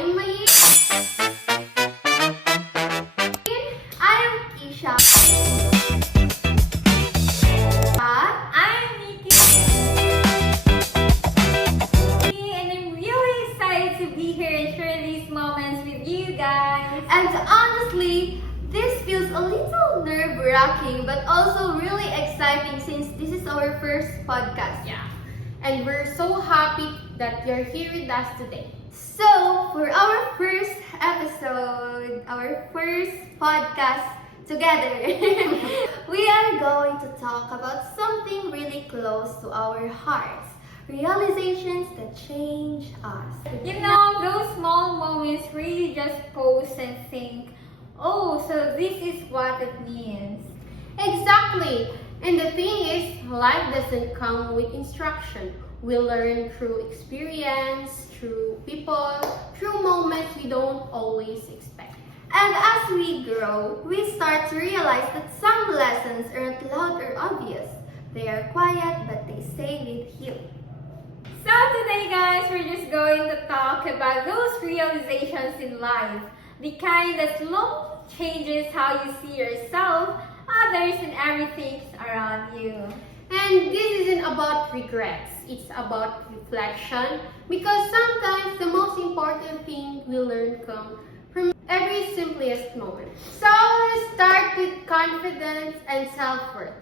I'm Mayi. I'm Keisha. I'm Nikki, and I'm really excited to be here and share these moments with you guys. And honestly, this feels a little nerve-wracking but also really exciting since this is our first podcast. Yeah. And we're so happy that you're here with us today. So, for our first episode, our first podcast together, we are going to talk about something really close to our hearts. Realizations that change us. You know, those small moments where you just pause and think, oh, so this is what it means. Exactly. And the thing is, life doesn't come with instruction. We learn through experience, through people, through moments we don't always expect. And as we grow, we start to realize that some lessons aren't loud or obvious. They are quiet, but they stay with you. So today, guys, we're just going to talk about those realizations in life. The kind that slowly changes how you see yourself, others, and everything around you. And this isn't about regrets, it's about reflection because sometimes the most important thing we learn come from every simplest moment. So let's start with confidence and self-worth.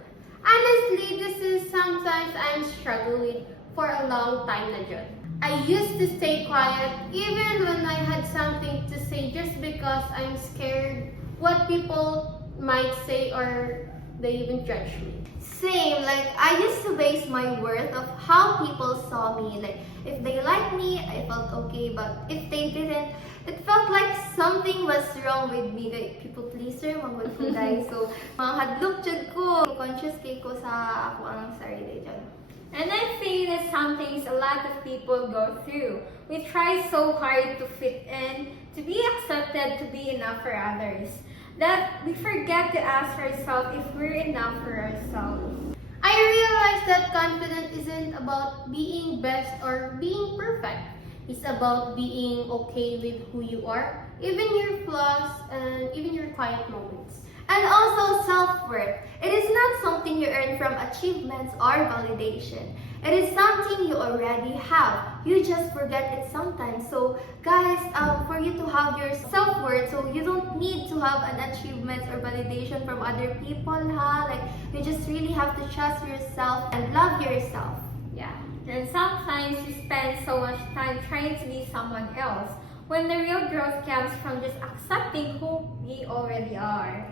Honestly, this is sometimes I'm struggling with for a long time na dyan. I used to stay quiet even when I had something to say just because I'm scared what people might say or they even judge me. Same, like I used to base my worth of how people saw me. Like if they liked me, I felt okay, but if they didn't, it felt like something was wrong with me. Like people pleaser, magod ko guys. So, mga hadlok jud ko. Conscious kay ko sa ako ang sarili dyan. And I think that's something a lot of people go through. We try so hard to fit in, to be accepted, to be enough for others, that we forget to ask ourselves if we're enough for ourselves. I realized that confidence isn't about being best or being perfect. It's about being okay with who you are, even your flaws and even your quiet moments. And also self-worth. It is not something you earn from achievements or validation. It is something you already have. You just forget it sometimes. So guys, for you to have your self-worth, so you don't need to have an achievement or validation from other people, Like you just really have to trust yourself and love yourself. Yeah. And sometimes we spend so much time trying to be someone else when the real growth comes from just accepting who we already are.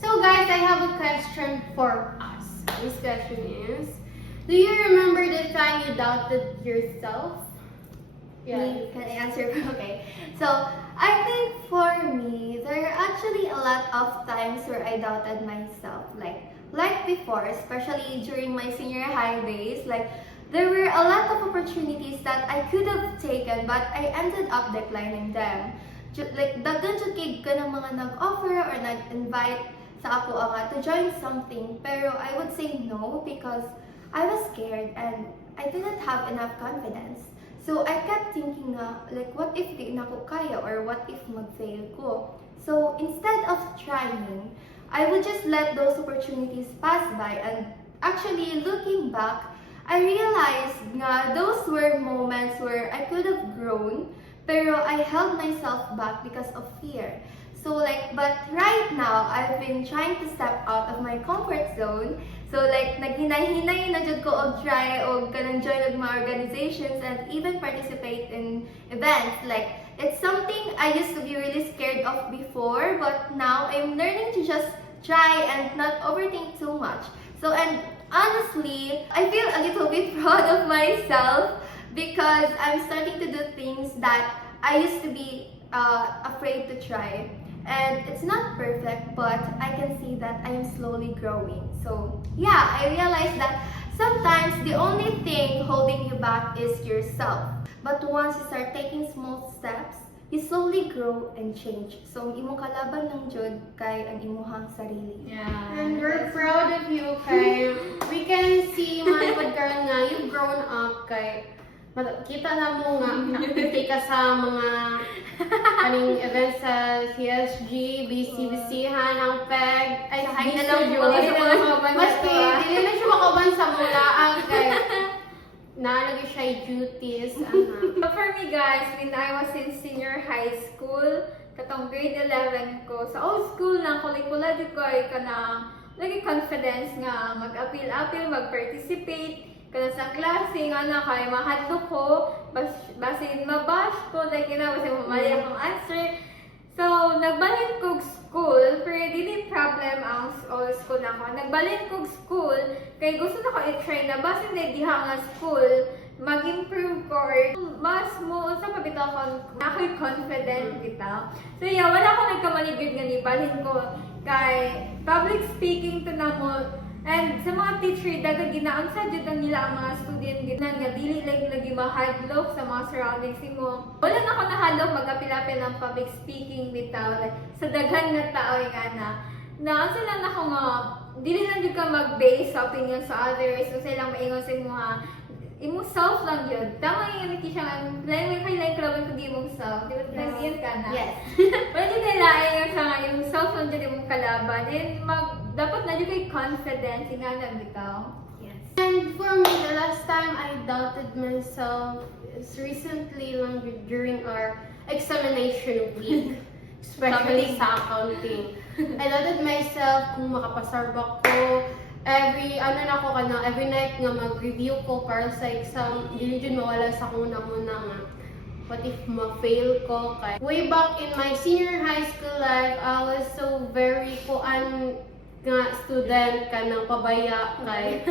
So guys, I have a question for us. This question is, do you remember the time you doubted yourself? Me, can I answer? Okay. So, I think for me, there are actually a lot of times where I doubted myself. Like before, especially during my senior high days, there were a lot of opportunities that I could have taken, but I ended up declining them. Daghan jud kay ka ng mga nag-offer or nag-invite sa ako to join something, pero I would say no because I was scared and I didn't have enough confidence. So I kept thinking what if di na ko kaya or what if mag-fail ko? So instead of trying, I would just let those opportunities pass by, and actually looking back, I realized nga those were moments where I could have grown, pero I held myself back because of fear. So but right now, I've been trying to step out of my comfort zone. So naghinay-hinay na jud ko og try og kanang join og mga organizations and even participate in events. It's something I used to be really scared of before, but now I'm learning to just try and not overthink too much. So and honestly, I feel a little bit proud of myself because I'm starting to do things that I used to be afraid to try. And it's not perfect, but I can see that I am slowly growing. So yeah, I realized that sometimes the only thing holding you back is yourself. But once you start taking small steps, you slowly grow and change. So ang imong kalaban ng jud kay ang imong sarili. Yeah. And we're proud of you, kay we can see man pag karon nga you've grown up kay kita na mo nga, nakikita ka sa mga kaning events sa CSG, BC-BC-han, ang PEG, ay Sahay na Mr. lang po Julie. sa mga kaban Mas na to, ah. dili na siya makaban sa mulaang kay nalagay siya yung duties. But for me guys, when I was in senior high school, katong grade 11 ko, sa old school na kulikula di ko ay kanang lagi confidence nga mag-appeal, mag-participate kada sa klase nga na kay mahadlo ko basin mabash ko like basin mamali akong answer. So nagbalin kog school pero dili problem ang all school nako. Nagbalin kog school kay gusto na ko i-try na basin diha nga school mag-improve ko or mas mo unsa pa bitaw kon ako'y confident bitaw. So yeah, wala ko nagkamaligid nga ni balhin ko kay public speaking to na mo. And sa mga teacher, daga ginaunsa jud ang nila ang mga student ginan nga dili lang lagi mahadlok sa mga surroundings mo. Wala na ako nahadlok mag-apil-apil ng public speaking bitaw like, sa daghan nga tao na unsa lang ako nga dili lang jud ka mag-base sa opinion sa others, unsa lang maingon sa mga imo self lang yun. Tama yung siya nga, lain may kalaban kung imong self. Di ba nag-iyan ka na? Yes. Wala yung kailangan yung siya nga, yung self lang dyan imong kalaban. And dapat na dyan kay confidence, nga lang bitaw. Yes. And for me, the last time I doubted myself is recently lang during our examination week, especially sa accounting. I doubted myself kung makapasar ba ko. Every night nga mag-review ko para sa exam, dili jud mawala sa akong una nga. What if ma-fail ko? Kay way back in my senior high school life, I was so very nga student kanang pabaya kay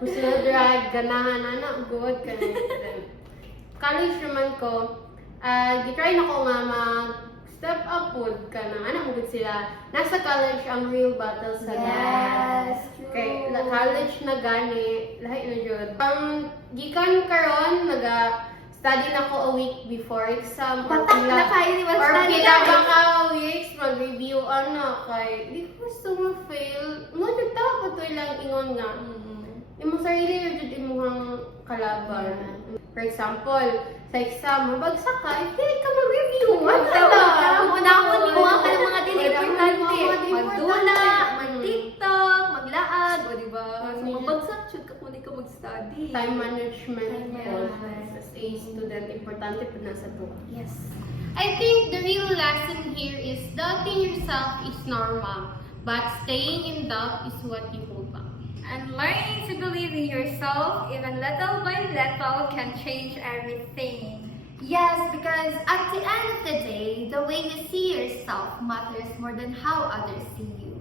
gusto na drag ganahan ana good kanang college naman ko. Gitry na ko nga step up pod kanang ana mo gud sila. Nasa college ang real battle sa Yes, true. Okay, college na gani, lahi na jud. Gikan karon study na ko a week before exam. Patak na kayo ni Or mag-study pila na. ba ka weeks mag-review kay di ko gusto ma-fail. Mo jud ta ko to lang ingon nga. Imong sarili ra jud imong kalaban. For example, sa exam, mabagsak ka, hindi ka ma-review. Una-una ni mga ka ng mga dili importante. Mga Magdula, mag-TikTok, maglaag, o diba? So, mabagsak, should ka kung di ka mag-study. Time management. Time management. As a student, importante po nasa to. Yes. I think the real lesson here is doubting yourself is normal, but staying in doubt is what you hold back. And learning to believe in yourself, even little by little, can change everything. Yes, because at the end of the day, the way you see yourself matters more than how others see you.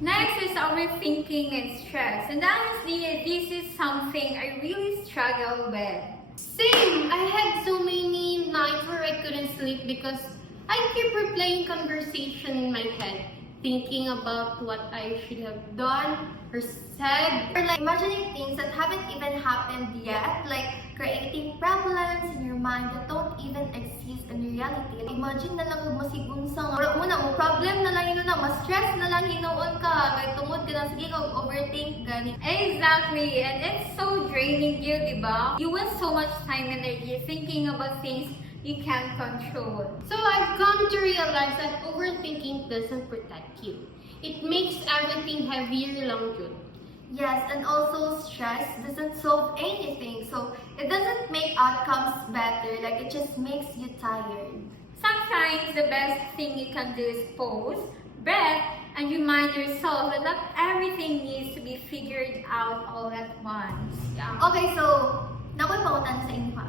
Next is overthinking and stress. And honestly, this is something I really struggle with. Same! I had so many nights where I couldn't sleep because I keep replaying conversation in my head, thinking about what I should have done or said. Or like imagining things that haven't even happened yet, like creating problems in your mind that don't even exist in reality. Imagine na lang mo sigunsang una mo problem na lang na ma-stress na lang hinuon ka, kay tungod ka na sige kag overthink gani. Exactly, and it's so draining you, diba? You waste so much time and energy thinking about things you can't control. So I've come to realize that overthinking doesn't protect you. It makes everything heavier lang jud. Yes, and also stress doesn't solve anything. So it doesn't make outcomes better, like it just makes you tired. Sometimes the best thing you can do is pause, breathe, and remind yourself that not everything needs to be figured out all at once. Okay, so nakoy pangutan sa inyo ha.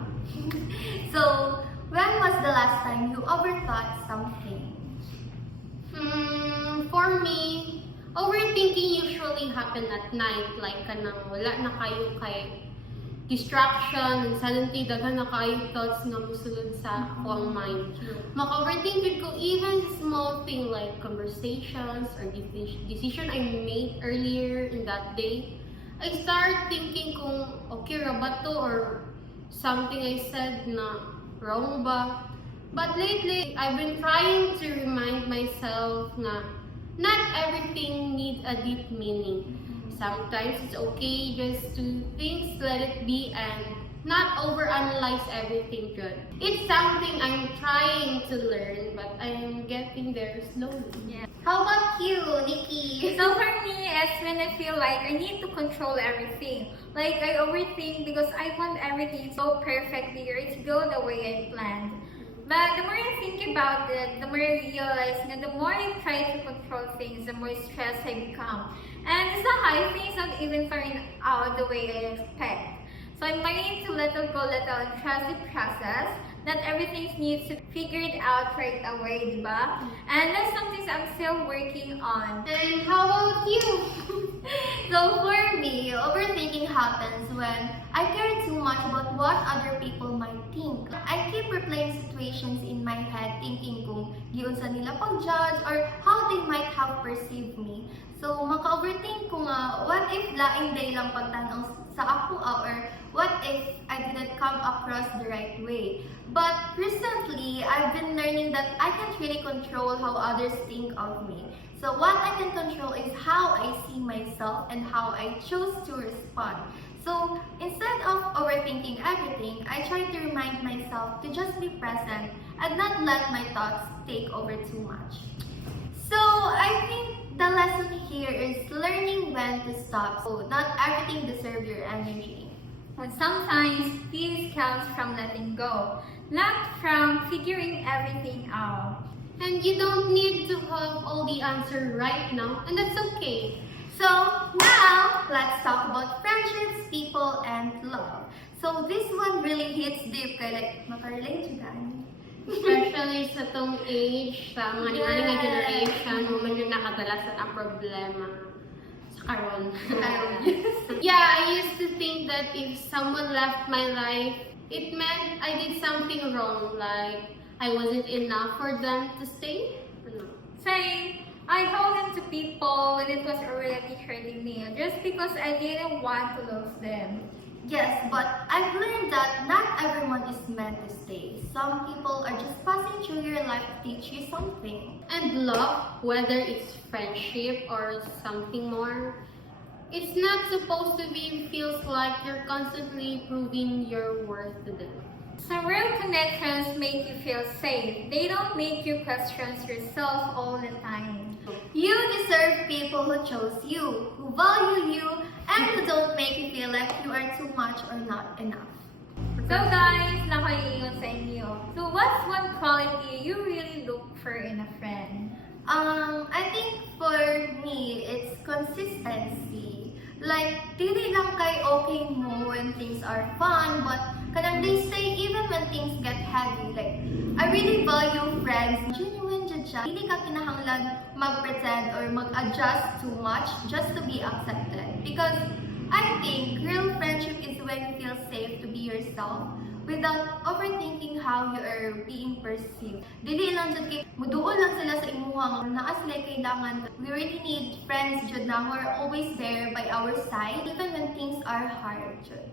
So, when was the last time you overthought something? For me, overthinking usually happen at night, like kanang wala na kayo kay distraction and suddenly daghan na kayo thoughts nga mosulod sa akong mind. Maka-overthink ko even small thing like conversations or decision I made earlier in that day. I start thinking kung okay ra ba to or something I said na wrong ba. But lately, I've been trying to remind myself na not everything needs a deep meaning. Sometimes it's okay just to think, let it be, and not overanalyze everything good. It's something I'm trying to learn, but I'm getting there slowly. Yeah. How about you, Nikki? So for me, it's when I feel like I need to control everything. Like I overthink because I want everything to go perfectly or to go the way I planned. But the more I think about it, the more I realize that the more I try to control things, the more stressed I become. And it's not high things not even turning out the way I expect. So I'm learning to let it go, and trust the process. Not everything needs to figure it out right away, diba? And that's something I'm still working on. And how about you? So for me, overthinking happens when I care too much about what other people might think. I keep replaying situations in my head thinking kung giun sa nila pag-judge or how they might have perceived me. So maka-overthink ko nga, what if laing day lang pagtanaw sa ako or what if I didn't come across the right way? But recently, I've been learning that I can't really control how others think of me. So what I can control is how I see myself and how I choose to respond. So instead of overthinking everything, I try to remind myself to just be present and not let my thoughts take over too much. So I think the lesson here is learning when to stop. So not everything deserves your energy. And sometimes peace comes from letting go, not from figuring everything out. And you don't need to have all the answer right now, and that's okay. So now, let's talk about friendships, people, and love. So this one really hits deep kay like makarelate siya gani. Especially sa tong age, sa mga Yes. nga generation, mo man yung nakadalas sa ang problema sa karon. Yeah, I used to think that if someone left my life, it meant I did something wrong, like I wasn't enough for them to stay. Ano? Saying, I hold on to people when it was already hurting me just because I didn't want to lose them. Yes, but I've learned that not everyone is meant to stay. Some people are just passing through your life to teach you something. And love, whether it's friendship or something more, it's not supposed to be feels like you're constantly proving your worth to them. Some real connections make you feel safe. They don't make you question yourself all the time. You deserve people who chose you, who value you, and who don't make you feel like you are too much or not enough. So guys, nakaiingon sa inyo. So what's one quality you really look for in a friend? I think for me, it's consistency. Like, dili lang kay okay mo when things are fun, but kanang they say even when things get heavy. Like, I really value friends. Genuine jud siya. Hindi ka kinahanglan mag-pretend or mag-adjust too much just to be accepted. Because I think real friendship is when you feel safe to be yourself without overthinking how you are being perceived. Dili lang jud kay muduol lang sila sa imuha nga naa sila kailangan. We really need friends jud na who are always there by our side even when things are hard jud.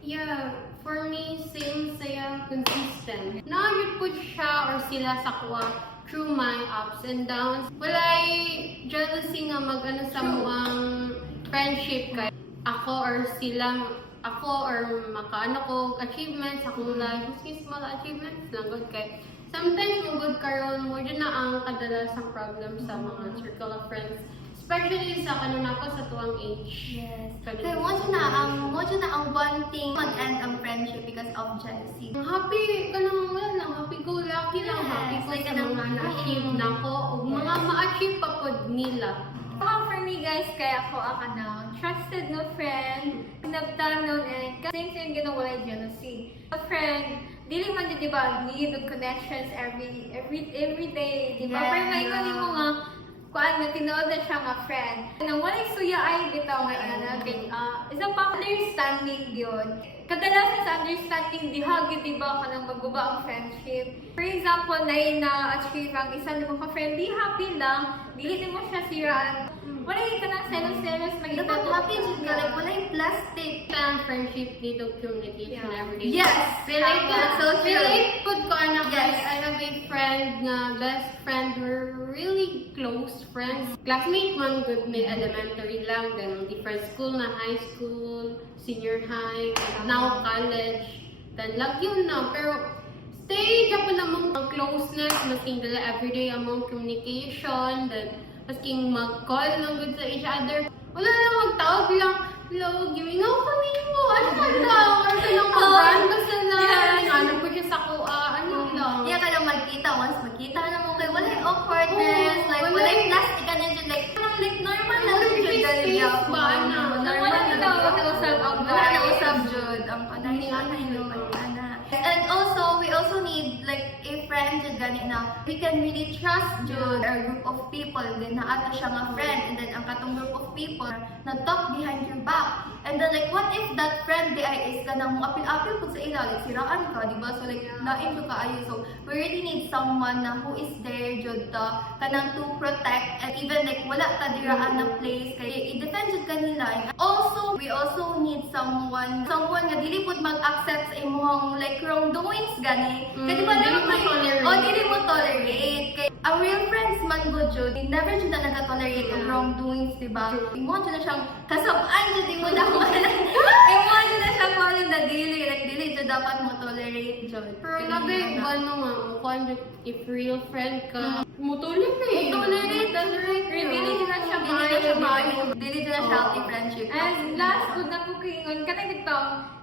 Yeah, for me, same saya consistent. Na put siya or sila sa kuha through my ups and downs. Walay jealousy nga mag-ano sa muang friendship kay ako or silang ako or makaano ko achievements akong life, maski small achievements lang good kay sometimes mo good karon mo dyan na ang kadalasang problem sa mga circle of friends, especially sa kanon ako sa tuwang age. Yes. Kaya mo dyan na ang one thing mag-end ang friendship because of jealousy. Happy ka lang, well lang, happy go lucky lang, Yes, happy ko like sa ganun. mga na-achieve na ko, o mga ma-achieve pa po nila. For me guys, kaya ako na trusted no friend, pinagtan no and kasi yung ginawa yung jealousy. A friend, dili man di ba need of connections every day, di ba? Yeah. Pero may mo nga kuan nga tinuod na siya nga friend. Nang walay suya ay bitaw nga isang pa understanding yun. Kadalasan sa understanding diha gid di ba kanang magguba ang friendship. For example, na-achieve ang isa nimong ka-friend, di happy lang, dili mo siya siraan. Walay ka nang selos-selos maging Dapat happy jud ka, like walay plastic. Ang friendship need of communication Yeah. every day. Yes! Relate That's so true. Relate po ko na Yes. I have a friend nga best friend, we're really close friends. Classmate man good may elementary lang, then different school na high school, senior high. Now now college, then lagyo na. Pero stay dyan po namang ang closeness, masking dala everyday among communication, then masking mag-call lang good sa each other. Wala na magtawag lang, hello, giving out ko mo, ano ka daw? Or ka lang mag-brand ka sa lang, ano ko siya sa kuha, ano lang. Iya ka na magkita, once magkita na mo kayo, wala yung awkwardness, Oo, like wala wala yung yung- plastic ka na dyan, like, parang like normal na Wala dyan yung dyan face-to-face ba, ano? normal Wala na na dyan. usab ang Wala na vibe. usab jud ang panay siya na and also we also need like a friend jud gani na we can really trust jud our group of people then na ato siya nga friend and then ang katong group of people na talk behind your back and then like what if that friend di ay is ka nang mo apil-apil pud sa ila like siraan ka di ba so like lain jud kaayo so we really need someone na who is there jud ta kanang to protect and even like wala ta diraan na place kay i-defend jud kanila and also we also need someone nga dili pud mag-accept sa imong like wrongdoings gani kay di ba Dili naman mo may tolerate. dili mo tolerate kay ang real friends man go jud never jud na nagka-tolerate og wrongdoings di ba imo jud na siyang kasab-an jud imo na imo jud na siyang wala na dili like dili jud dapat mo tolerate jud Pero nabi, ano nga, kung if real friend ka, mutuloy na eh. tolerate Dili jud na siya maayo dili jud na siya healthy friendship And last, good na po kaingon, kanang dito,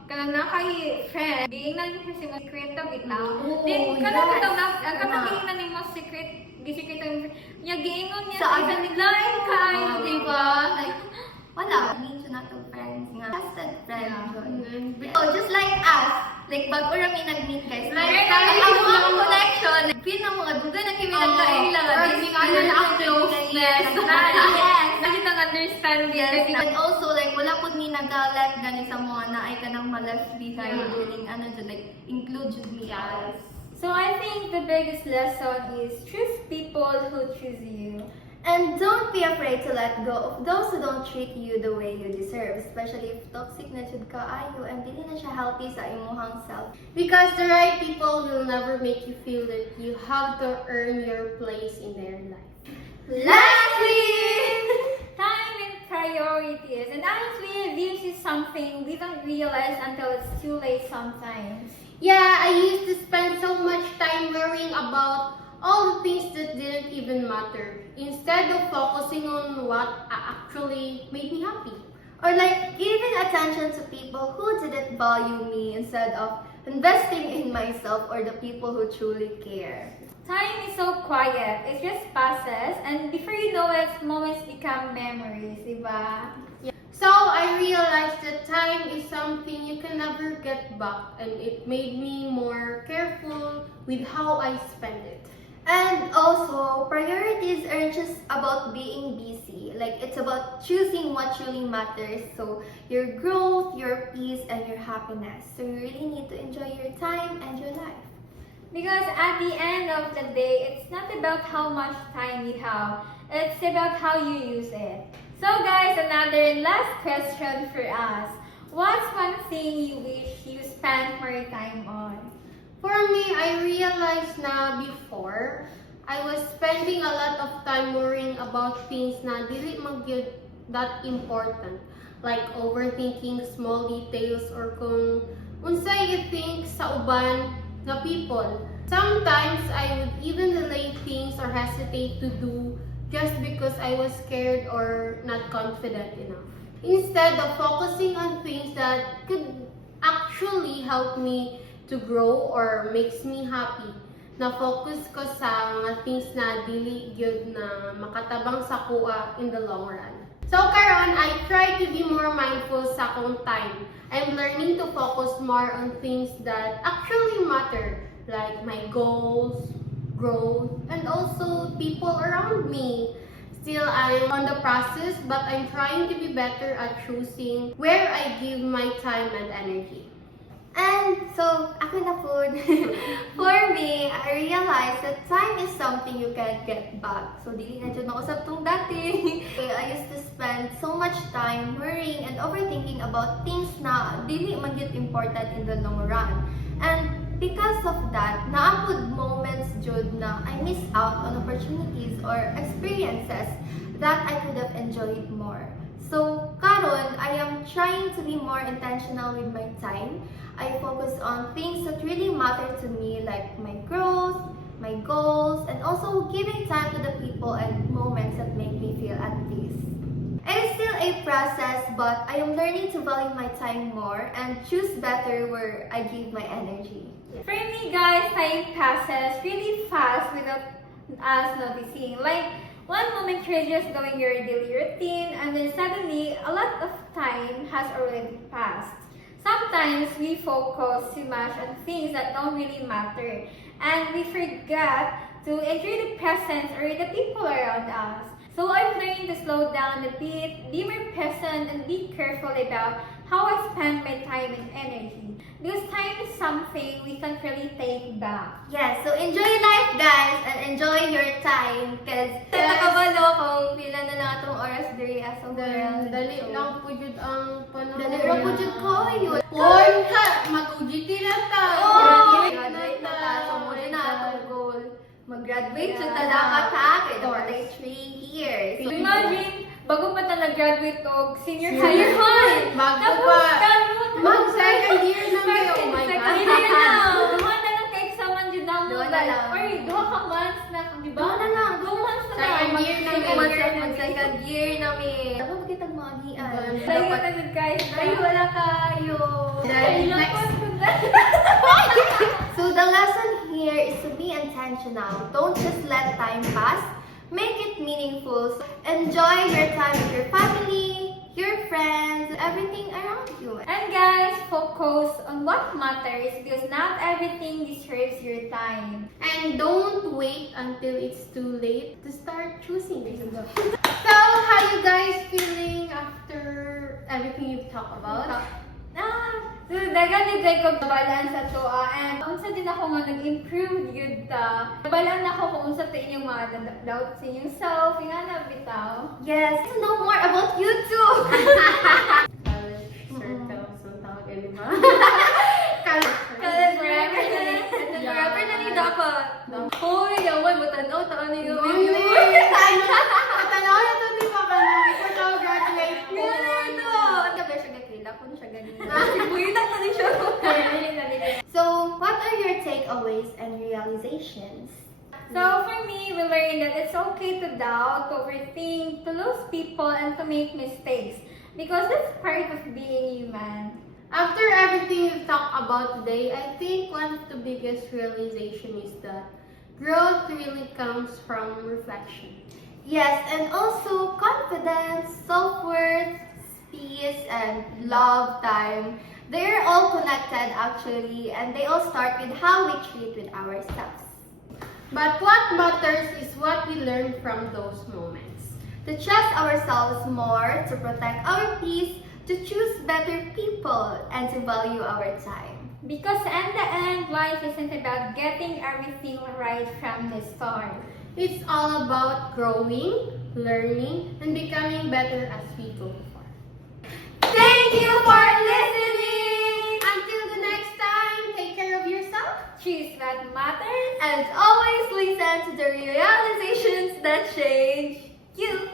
kanang na kay friend, giingnan mo kasi mo secret to bitaw. Oo, Then, kanang yes. dito, ang Tama. giingnan ni mo secret, gisikret ang niya giingon niya Sa sa ano? isa ni Lain kayo, Oo, di ba? like wala mean siya na to friends nga trusted friend Mm. jud so just like us like bago rami nag-meet guys like Right, ang right. mga connection feel na mga dugay na kimi nagkaila nga or di nga na ang closeness. yes Bakit ang understanding? Yes, Kasi and also like wala pud ni nag-left gani sa mga na ay kanang ma-left behind Yeah. during ano jud like include jud me as So I think the biggest lesson is choose people who choose you. and don't be afraid to let go of those who don't treat you the way you deserve, especially if toxic na jud kaayo and dili na siya healthy sa imong self. Because the right people will never make you feel that you have to earn your place in their life. Lastly, Time and priorities. And honestly, this is something we don't realize until it's too late sometimes. Yeah, I used to spend so much time worrying about all the things that didn't even matter, instead of focusing on what actually made me happy. or like giving attention to people who didn't value me instead of investing in myself or the people who truly care. Time is so quiet. It just passes. And before you know it, moments become memories, diba? So I realized that time is something you can never get back, and it made me more careful with how I spend it. And also, priorities aren't just about being busy. Like, it's about choosing what truly matters. So, your growth, your peace, and your happiness. So, you really need to enjoy your time and your life. Because at the end of the day, it's not about how much time you have. It's about how you use it. So guys, another last question for us. What's one thing you wish you spent more time on? For me, I realized na before, I was spending a lot of time worrying about things na dili magyud that important. Like overthinking small details or kung unsay i-think sa uban na people. Sometimes I would even delay things or hesitate to do just because I was scared or not confident enough. Instead of focusing on things that could actually help me to grow or makes me happy, na-focus ko sa mga things na dili gyud na makatabang sa kuha in the long run. So karon, I try to be more mindful sa akong time. I'm learning to focus more on things that actually matter, like my goals, growth, and also people around me. Still, I'm on the process, but I'm trying to be better at choosing where I give my time and energy. And so, ako na food. For me, I realized that time is something you can't get back. So, dili na dyan mausap tong dati. I used to spend so much time worrying and overthinking about things na dili man yun important in the long run. And because of that, naapod moments jud na I miss out on opportunities or experiences that I could have enjoyed more. So, karon, I am trying to be more intentional with my time. I focus on things that really matter to me, like my growth, my goals, and also giving time to the people and moments that make me feel at peace. It is still a process, but I am learning to value my time more and choose better where I give my energy. For me, guys, time passes really fast without us noticing. Like, one moment you're just doing your daily routine, and then suddenly, a lot of time has already passed. Sometimes we focus too much on things that don't really matter, and we forget to enjoy the present or the people around us. So I've learned to slow down a bit, be more present, and be careful about how I spend my time and energy. Because time is something we can't really take back. Yes, so enjoy life, guys, and enjoy your time. Because nakabalo kung pila na lang atong oras diri as a world. Dali lang po jud ang panahon. Dali lang po jud ko yun. Hoy, mag-UGT na ta. Graduate na ta. So, muna na atong goal. Mag-graduate sa tadakat ha. Kaya dapat ay 3 years. So imagine, bago pa ta nag-graduate og senior Senior high. Bago Tapos, pa. karon, Mag-second year na kayo. Oh my second God. year na. Duha na lang ka-examan dyan na mo. Duha na lang. Or, duha ka months na. Di ba? Duha na lang. 2 months na Second lang. year na Second kayo. year na. Mag-second year namin. Dapat magkitag mga agian. Layo na dyan, guys. Layo wala kayo. Dahil Layo next- po. So the lesson here is to be intentional. Don't just let time pass. Make it meaningful. Enjoy your time with your family, your friends, everything around you. And guys, focus on what matters because not everything deserves your time. And don't wait until it's too late to start choosing. So, how you guys feeling after everything you've talked about? So, dagan yung kay ko balaan sa to and unsa din ako nga nag-improve yun ta. Balaan ako kung unsa to inyong mga doubt sa inyong self, ingana bitaw. Yes, to know more about you too. College circles, ang tawag yan, di ba? College Kaya forever na ni. Yeah. Forever na ni dapat. Hoy, yawan mo tanaw taan ni yung Really? video. Katanaw na to, di ba? Ikaw daw graduate po. Yan ito. Ang gabi siya gakila ko na siya ganito. Buhitak na ni siya. So, what are your takeaways and realizations? So for me, we learned that it's okay to doubt, to overthink, to lose people, and to make mistakes. Because that's part of being human. After everything we've talked about today, I think one of the biggest realization is that growth really comes from reflection. Yes, and also confidence, self-worth, peace, and love time. They're all connected actually, and they all start with how we treat with ourselves. But what matters is what we learn from those moments. To trust ourselves more, to protect our peace, to choose better people, and to value our time. Because in the end, life isn't about getting everything right from the start. It's all about growing, learning, and becoming better as we go forward. Thank you for listening! Until the next time, take care of yourself. Choose what matters. And always listen to the realizations that change you.